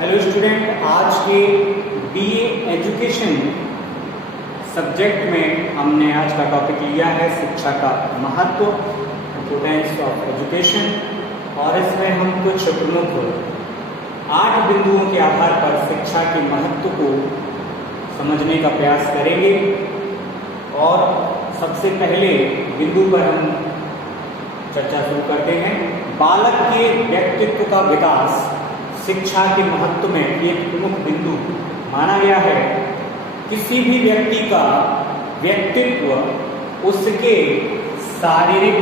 Hello student, आज के BA education subject में हमने आज का टॉपिक लिया है शिक्षा का महत्व, इम्पोर्टेंस ऑफ एजुकेशन। और इसमें हम कुछ प्रमुख 8 बिंदुओं के आधार पर शिक्षा के महत्व को समझने का प्रयास करेंगे। और सबसे पहले बिंदु पर हम चर्चा शुरू करते हैं। बालक के व्यक्तित्व का विकास शिक्षा के महत्व में एक प्रमुख बिंदु माना गया है। किसी भी व्यक्ति का व्यक्तित्व उसके शारीरिक,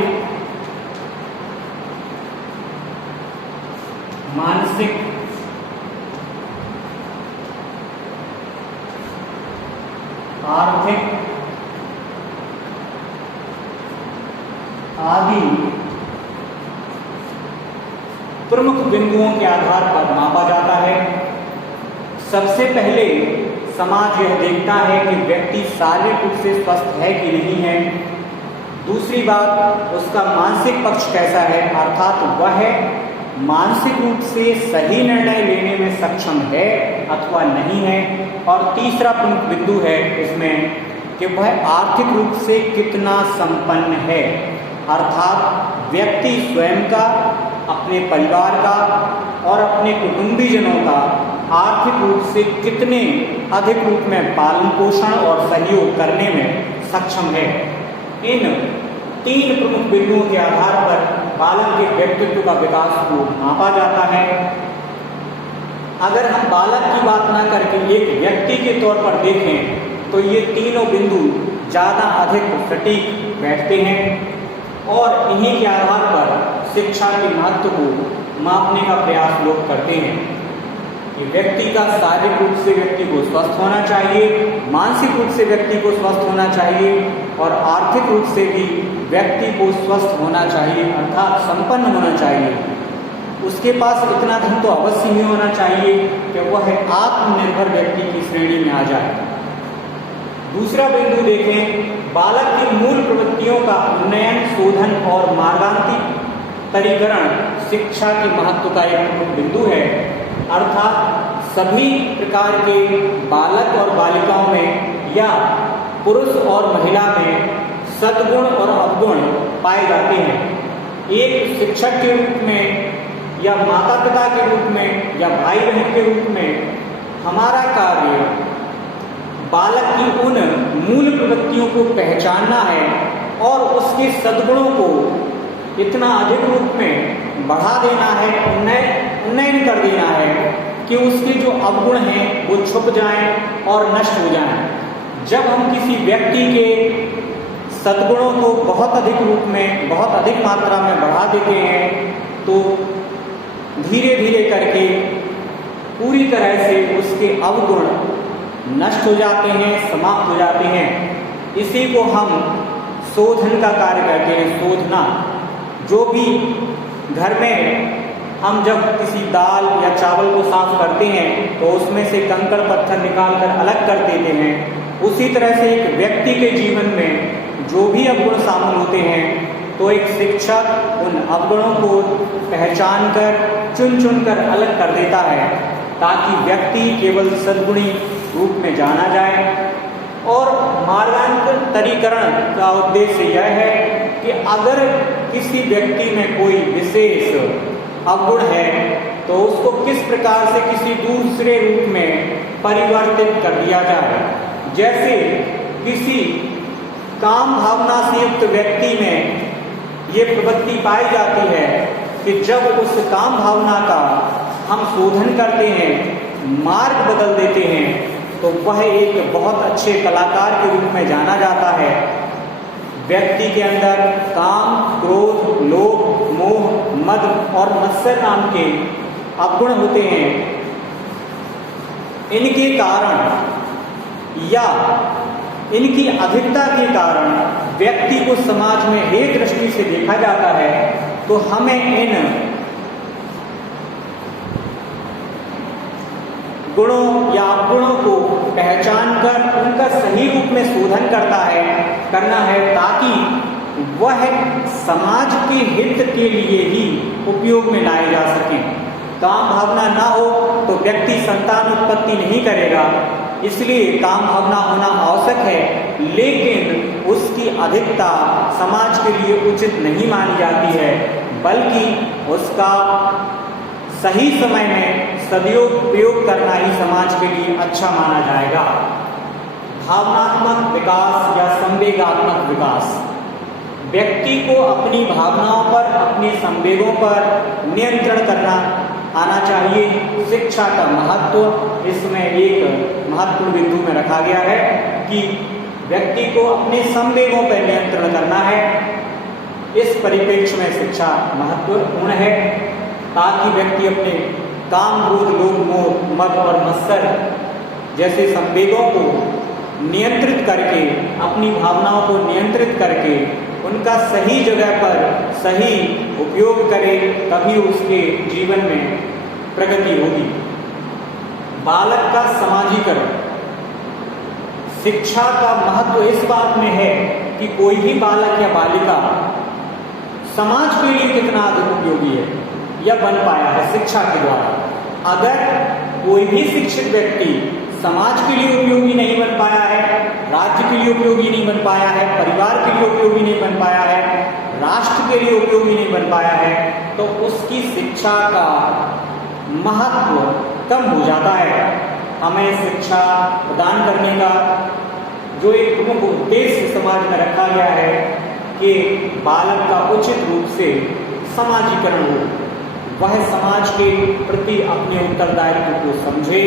मानसिक, आर्थिक आदि प्रमुख बिंदुओं के आधार पर मापा जाता है। सबसे पहले समाज यह देखता है कि व्यक्ति शारीरिक रूप से स्वस्थ है कि नहीं है। दूसरी बात, उसका मानसिक पक्ष कैसा है, अर्थात वह मानसिक रूप से सही निर्णय लेने में सक्षम है अथवा नहीं है। और तीसरा प्रमुख बिंदु है इसमें कि वह आर्थिक रूप से कितना संपन्न है, अर्थात व्यक्ति स्वयं का, अपने परिवार का और अपने कुटुंबीजनों का आर्थिक रूप से कितने अधिक रूप में पालन पोषण और सहयोग करने में सक्षम है। इन 3 प्रमुख बिंदुओं के आधार पर बालक के व्यक्तित्व का विकास को मापा जाता है। अगर हम बालक की बात ना करके एक व्यक्ति के तौर पर देखें तो ये तीनों बिंदु ज़्यादा अधिक सटीक बैठते हैं और इन्हीं के आधार पर शिक्षा के महत्व को मापने का प्रयास लोग करते हैं कि व्यक्ति का शारीरिक रूप से व्यक्ति को स्वस्थ होना चाहिए, मानसिक रूप से व्यक्ति को स्वस्थ होना चाहिए और आर्थिक रूप से भी व्यक्ति को स्वस्थ होना चाहिए, अर्थात संपन्न होना चाहिए। उसके पास इतना धन तो अवश्य ही होना चाहिए कि वह आत्मनिर्भर व्यक्ति की श्रेणी में आ जाए। दूसरा बिंदु देखें, बालक की मूल प्रवृत्तियों का उन्नयन, शोधन और मार्गान्तरीकरण शिक्षा के महत्व का एक प्रमुख बिंदु है। अर्थात सभी प्रकार के बालक और बालिकाओं में या पुरुष और महिला में सद्गुण और अवगुण पाए जाते हैं। एक शिक्षक के रूप में या माता पिता के रूप में या भाई बहन के रूप में हमारा कार्य बालक की उन मूल प्रवृत्तियों को पहचानना है और उसके सद्गुणों को इतना अधिक रूप में बढ़ा देना है, उन्नयन कर देना है कि उसके जो अवगुण हैं वो छुप जाएं और नष्ट हो जाएं। जब हम किसी व्यक्ति के सद्गुणों को बहुत अधिक रूप में, बहुत अधिक मात्रा में बढ़ा देते हैं तो धीरे धीरे करके पूरी तरह से उसके अवगुण नष्ट हो जाते हैं, समाप्त हो जाते हैं। इसी को हम शोधन का कार्य करते हैं। शोधना, जो भी घर में हम जब किसी दाल या चावल को साफ करते हैं तो उसमें से कंकड़ पत्थर निकाल कर अलग कर देते हैं, उसी तरह से एक व्यक्ति के जीवन में जो भी अवगुण शामिल होते हैं तो एक शिक्षक उन अवगुणों को पहचान कर चुन चुन कर अलग कर देता है ताकि व्यक्ति केवल सद्गुणी रूप में जाना जाए। और मार्गान्तरीकरण का उद्देश्य यह है कि अगर किसी व्यक्ति में कोई विशेष अवगुण है तो उसको किस प्रकार से किसी दूसरे रूप में परिवर्तित कर दिया जाए। जैसे किसी काम भावना से युक्त व्यक्ति में ये प्रवृत्ति पाई जाती है कि जब उस काम भावना का हम शोधन करते हैं, मार्ग बदल देते हैं तो वह एक बहुत अच्छे कलाकार के रूप में जाना जाता है। व्यक्ति के अंदर काम, क्रोध, लोभ, मोह, मद और मत्सर नाम के अवगुण होते हैं। इनके कारण या इनकी अधिकता के कारण व्यक्ति को समाज में एक दृष्टि से देखा जाता है तो हमें इन गुणों या अवगुणों को पहचान कर उनका सही रूप में शोधन करना है ताकि वह समाज के हित के लिए ही उपयोग में लाए जा सकें। काम भावना ना हो तो व्यक्ति संतान उत्पत्ति नहीं करेगा, इसलिए काम भावना होना आवश्यक है, लेकिन उसकी अधिकता समाज के लिए उचित नहीं मानी जाती है, बल्कि उसका सही समय में सदुपयोग करना ही समाज के लिए अच्छा माना जाएगा। भावनात्मक विकास या संवेगात्मक विकास, व्यक्ति को अपनी भावनाओं पर, अपने संवेगों पर नियंत्रण करना आना चाहिए। शिक्षा का महत्व इसमें एक महत्वपूर्ण बिंदु में रखा गया है कि व्यक्ति को अपने संवेगों पर नियंत्रण करना है। इस परिप्रेक्ष्य में शिक्षा महत्वपूर्ण है ताकि व्यक्ति अपने काम, क्रोध, लोभ, मोह, मद और मत्सर जैसे संवेगों को नियंत्रित करके, अपनी भावनाओं को नियंत्रित करके उनका सही जगह पर सही उपयोग करे, तभी उसके जीवन में प्रगति होगी। बालक का समाजीकरण, शिक्षा का महत्व इस बात में है कि कोई भी बालक या बालिका समाज के लिए कितना अधिक उपयोगी है या बन पाया है शिक्षा के द्वारा। अगर कोई भी शिक्षित व्यक्ति समाज के लिए उपयोगी नहीं बन पाया है, राज्य के लिए उपयोगी नहीं बन पाया है, परिवार के लिए उपयोगी नहीं बन पाया है, राष्ट्र के लिए उपयोगी नहीं बन पाया है, तो उसकी शिक्षा का महत्व कम हो जाता है। हमें शिक्षा प्रदान करने का जो एक प्रमुख उद्देश्य समाज में रखा गया है कि बालक का उचित रूप से समाजीकरण हो, वह समाज के प्रति अपने उत्तरदायित्व को समझे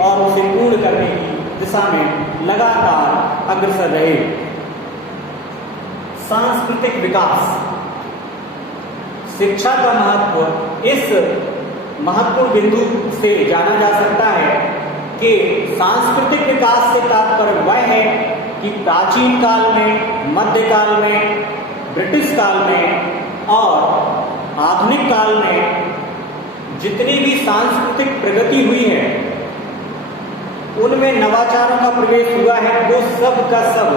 और उसे पूर्ण करने की दिशा में लगातार अग्रसर रहे। सांस्कृतिक विकास, शिक्षा का महत्व इस महत्वपूर्ण बिंदु से जाना जा सकता है कि सांस्कृतिक विकास से तात्पर्य वह है कि प्राचीन काल में, मध्यकाल में, ब्रिटिश काल में और आधुनिक काल में जितनी भी सांस्कृतिक प्रगति हुई है उनमें नवाचारों का प्रवेश हुआ है, वो सब का सब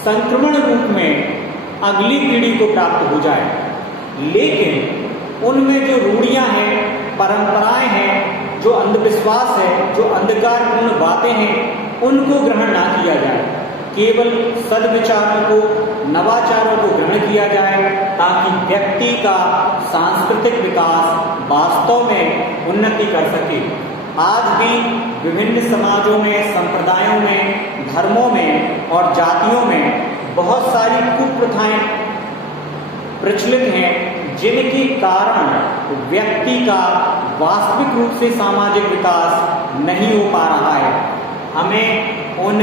संक्रमण रूप में अगली पीढ़ी को प्राप्त हो जाए, लेकिन उनमें जो रूढ़ियां हैं, परंपराएं हैं, जो अंधविश्वास है, जो अंधकारपूर्ण बातें हैं, उनको ग्रहण ना किया जाए। केवल सद्विचारों को, नवाचारों को ग्रहण किया जाए ताकि व्यक्ति का सांस्कृतिक विकास वास्तव में उन्नति कर सके। आज भी विभिन्न समाजों में, संप्रदायों में, धर्मों में और जातियों में बहुत सारी कुप्रथाएं प्रचलित हैं, जिनके कारण व्यक्ति का वास्तविक रूप से सामाजिक विकास नहीं हो पा रहा है। हमें उन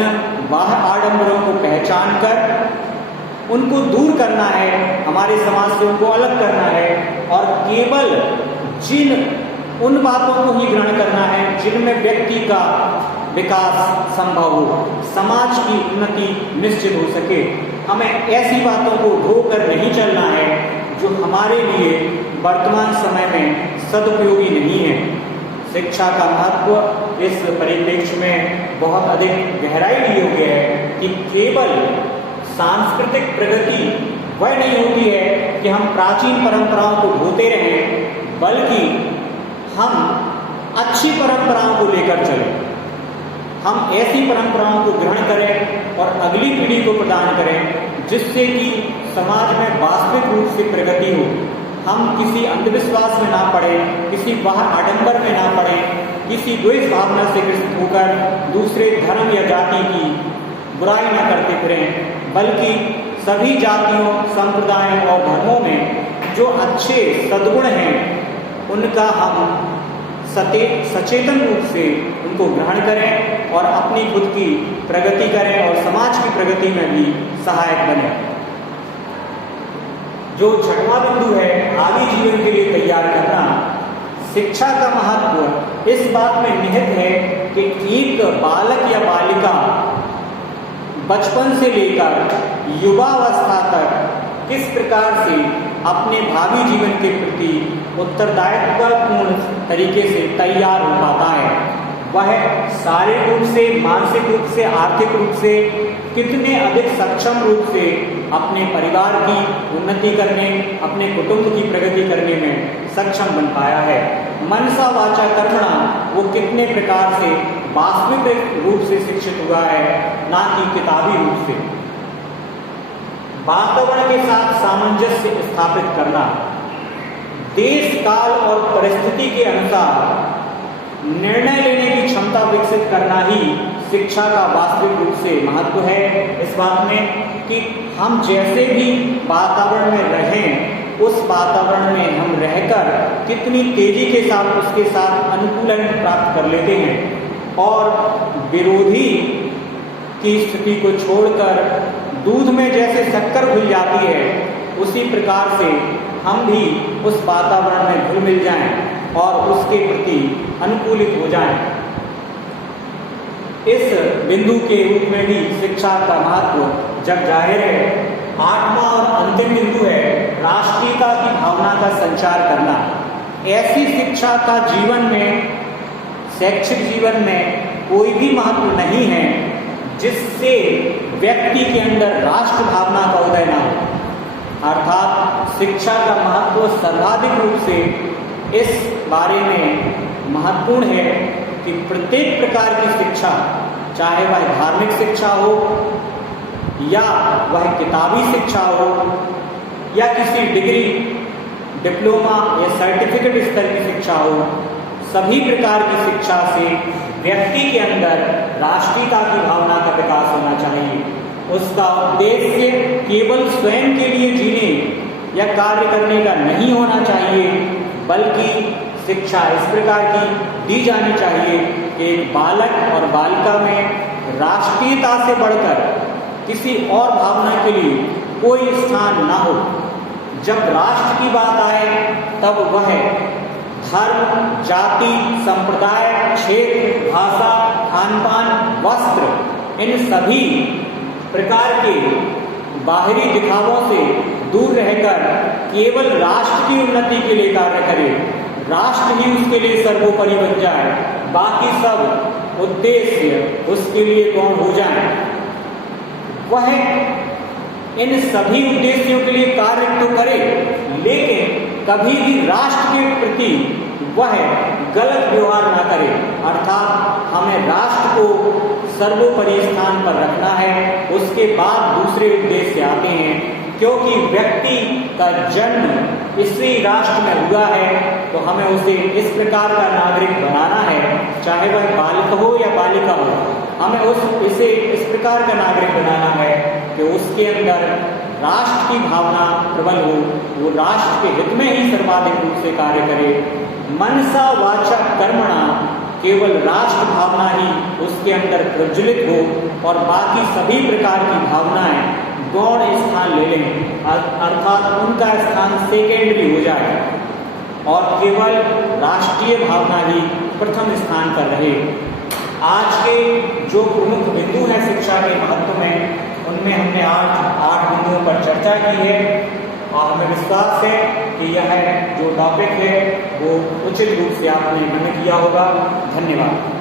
बाह्य आडंबरों को पहचान कर उनको दूर करना है, हमारे समाज से उनको अलग करना है और केवल उन बातों को ही ग्रहण करना है जिनमें व्यक्ति का विकास संभव हो, समाज की उन्नति निश्चित हो सके। हमें ऐसी बातों को ढोकर नहीं चलना है जो हमारे लिए वर्तमान समय में सदुपयोगी नहीं है। शिक्षा का महत्व इस परिप्रेक्ष्य में बहुत अधिक गहराई लिए हुए है कि केवल सांस्कृतिक प्रगति वह नहीं होती है कि हम प्राचीन परंपराओं को ढोते रहें, बल्कि हम अच्छी परंपराओं को लेकर चलें। हम ऐसी परंपराओं को ग्रहण करें और अगली पीढ़ी को प्रदान करें जिससे कि समाज में वास्तविक रूप से प्रगति हो। हम किसी अंधविश्वास में ना पड़े, किसी बाह्य आडंबर में ना पड़े, किसी द्वेष भावना से ग्रसित होकर दूसरे धर्म या जाति की बुराई ना करते फिरें, बल्कि सभी जातियों, संप्रदायों और धर्मों में जो अच्छे सद्गुण हैं उनका हम सचेतन रूप से उनको ग्रहण करें और अपनी खुद की प्रगति करें और समाज की प्रगति में भी सहायक बने। जो छठवां बिंदु है, आगे जीवन के लिए तैयार करना। शिक्षा का महत्व इस बात में निहित है कि एक बालक या बालिका बचपन से लेकर युवावस्था तक किस प्रकार से अपने भावी जीवन के प्रति उत्तरदायित्वपूर्ण तरीके से तैयार हो पाता है। वह शारीरिक रूप से, मानसिक रूप से, आर्थिक रूप से कितने अधिक सक्षम रूप से अपने परिवार की उन्नति करने, अपने कुटुंब की प्रगति करने में सक्षम बन पाया है। मनसा वाचा कर्मणा वो कितने प्रकार से वास्तविक रूप से शिक्षित हुआ है, ना कि किताबी रूप से। वातावरण के साथ सामंजस्य स्थापित करना, देश काल और परिस्थिति के अनुसार निर्णय लेने की क्षमता विकसित करना ही शिक्षा का वास्तविक रूप से महत्व है। इस बात में कि हम जैसे भी वातावरण में रहें, उस वातावरण में हम रहकर कितनी तेजी के साथ उसके साथ अनुकूलन प्राप्त कर लेते हैं और विरोधी की स्थिति को छोड़कर दूध में जैसे शक्कर घुल जाती है, उसी प्रकार से हम भी उस वातावरण में घुल मिल जाएं और उसके प्रति अनुकूलित हो जाएं। इस बिंदु के रूप में भी शिक्षा का महत्व जग जाहिर है। 8वां और अंतिम बिंदु है राष्ट्रीयता की भावना का संचार करना। ऐसी शिक्षा का जीवन में, शैक्षिक जीवन में कोई भी महत्व नहीं है जिससे व्यक्ति के अंदर राष्ट्र भावना का उदय ना हो। अर्थात शिक्षा का महत्व सर्वाधिक रूप से इस बारे में महत्वपूर्ण है कि प्रत्येक प्रकार की शिक्षा, चाहे वह धार्मिक शिक्षा हो या वह किताबी शिक्षा हो या किसी डिग्री, डिप्लोमा या सर्टिफिकेट स्तर की शिक्षा हो, सभी प्रकार की शिक्षा से व्यक्ति के अंदर राष्ट्रीयता की भावना का विकास होना चाहिए। उसका उद्देश्य केवल स्वयं के लिए जीने या कार्य करने का नहीं होना चाहिए, बल्कि शिक्षा इस प्रकार की दी जानी चाहिए कि एक बालक और बालिका में राष्ट्रीयता से बढ़कर किसी और भावना के लिए कोई स्थान ना हो। जब राष्ट्र की बात आए तब वह धर्म, जाति, संप्रदाय, क्षेत्र, भाषा, खानपान, वस्त्र, इन सभी प्रकार के बाहरी दिखावों से दूर रहकर केवल राष्ट्र की उन्नति के लिए कार्य करे। राष्ट्र ही उसके लिए सर्वोपरि बन जाए, बाकी सब उद्देश्य उसके लिए गौण हो जाए। वह इन सभी उद्देश्यों के लिए कार्य तो करे, लेकिन कभी भी राष्ट्र के प्रति वह गलत व्यवहार ना करे। अर्थात हमें राष्ट्र को सर्वोपरि स्थान पर रखना है, उसके बाद दूसरे उद्देश्य आते हैं। क्योंकि व्यक्ति का जन्म इसी राष्ट्र में हुआ है, तो हमें उसे इस प्रकार का नागरिक बनाना है, चाहे वह बालक हो या बालिका हो। हमें इसे इस प्रकार का नागरिक बनाना है कि उसके अंदर राष्ट्र की भावना प्रबल हो, वो राष्ट्र के हित में ही सर्वाधिक रूप से कार्य करे। मनसा वाचा कर्मणा, केवल राष्ट्र भावना ही उसके अंदर प्रज्वलित हो और बाकी सभी प्रकार की भावनाएं गौण स्थान ले लें, अर्थात उनका स्थान सेकेंडरी हो जाए और केवल राष्ट्रीय भावना ही प्रथम स्थान पर रहे। आज के जो प्रमुख बिंदु हैं शिक्षा के महत्व में, उनमें हमने आज 8 बिंदुओं पर चर्चा की है और हमें विश्वास है कि यह जो टॉपिक है वो उचित रूप से आपने ग्रहण किया होगा। धन्यवाद।